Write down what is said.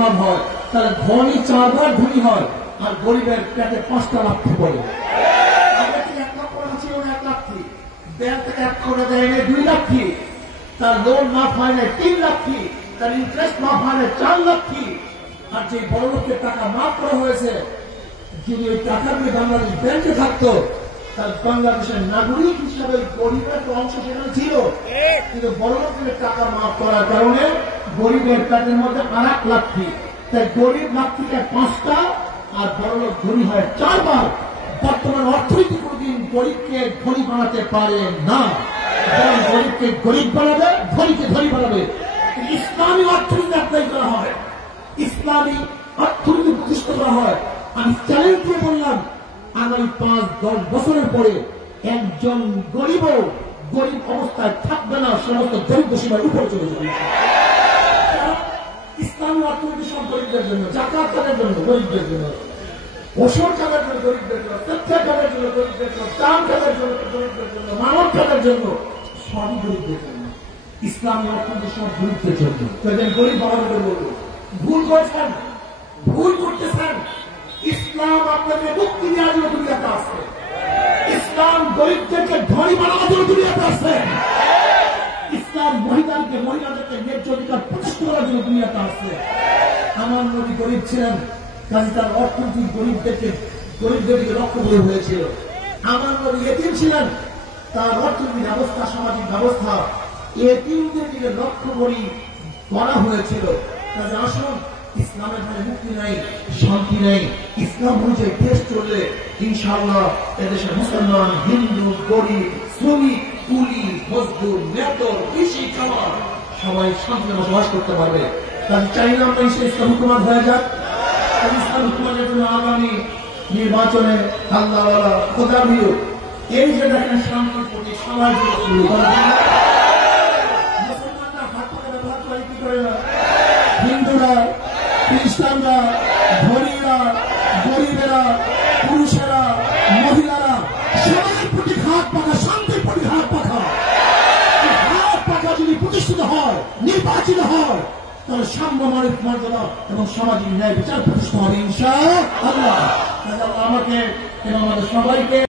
লাভ হয়, তাহলে ধনী 4 বার ধনী হয়, আর গরিবের পেটে 5টা লাথি পড়ে। আগে থেকে 1 লাখ টাকা ছিল না 1 লাথি, ব্যাংক থেকে 1 কোটি দেয় না 2 লাথি, তার লোন মাফ হয় না 3 লাথি, তার ইন্টারেস্ট মাফ হয় না 4 লাথি। আর যে বড় লোকের টাকা মাফ করা হয়েছে, যদি ওই টাকাগুলি বাংলাদেশ ব্যাংকে থাকতো, তার বাংলাদেশের নাগরিক হিসাবে গরিবের অংশ সেখানে ছিল, কিন্তু বড় লোকের টাকা মাফ করার কারণে গরিবের পেটের মধ্যে 1 লাথি। তাই গরিব লাথিকে 5টা, আর বড় লোক ধনী হয় 4 বার। বর্তমান অর্থনীতি কোনদিন গরিবকে ধনী বানাতে পারে না, বরং গরিবকে গরিব বানাবে, ধনীকে ধনী বানাবে। ইসলামী অর্থনীতি অ্যাপ্লাই করা হয়, ইসলামী অর্থনীতি প্রতিষ্ঠা করা হয়। আমি চ্যালেঞ্জ দিয়ে বললাম, আগামী 5-10 বছরের পরে একজন গরিবও গরিব অবস্থায় থাকবে না, সমস্ত দরিদ্র সীমার উপরে চলে যাবে। ইসলামী অর্থনীতি সব গরিবদের জন্য, জাকাত কাজের জন্য গরিবদের জন্য, ওষুধ কাজের জন্য গরিবদের জন্য, শিক্ষা কাজের জন্য গরিবদের জন্য, দাম কাজের জন্য গরিবদের জন্য, মানব কাজের জন্য, সবই গরিবদের জন্য। ইসলামী অর্থনীতি সব গরিবদের জন্য। গরিব বাবাদের বলবো, ভুল করছেন, ভুল করতেছেন। ইসলাম আপনাকে মুক্তি দেওয়ার জন্য দুনিয়াতে আসছে, ইসলাম গরিবদেরকে ধনী বানানোর জন্য দুনিয়াতে আসছে, ইসলাম মহিলাদেরকে ন্যায্য অধিকার প্রতিষ্ঠা করার জন্য দুনিয়াতে আসছে। আমার নবী গরিব ছিলেন, কাজে তার অর্থনীতি গরিবদের দিকে লক্ষ্য করে হয়েছিল। আমার নবী এতিম ছিলেন, তার অর্থনীতি ব্যবস্থা, সামাজিক ব্যবস্থা এতিমদের দিকে লক্ষ্য করি করা হয়েছিল। কাজে আসুন, ইসলামের মানে মুক্তি নাই, শান্তি নাই। ইসলাম অনুযায়ী দেশ চললে ইনশাআল্লাহ এদেশের মুসলমান, হিন্দু, গরিব, শ্রমিক, কুলি, মজদুর, মেতর, কৃষি, খামার সবাই শান্তি বসবাস করতে পারবে। তাই চাইলাম না ইসলাম হুকুমত হয়ে যাক। ইসলাম হুকুমতের জন্য আগামী নির্বাচনে আল্লাহ খোদা ভিড়, এই যে দেখেন শান্তির প্রতি সবাই মুসলমানরা হাত পাকা ব্যবহার করে কি করে না, হিন্দুরা, খ্রিস্টানরা, ধনীরা, গরিবেরা, পুরুষেরা, মহিলারা সবার প্রতি হাত পাখা, শান্তির প্রতি হাত পাখা। হাত পাখা যদি প্রতিষ্ঠিত হয়, নির্বাচিত হয়, তাহলে সাম্য মানবিক মর্যাদা এবং সামাজিক ন্যায় বিচার প্রতিষ্ঠা হবে ইনশাআল্লাহ। আমাকে এবং আমাদের সবাইকে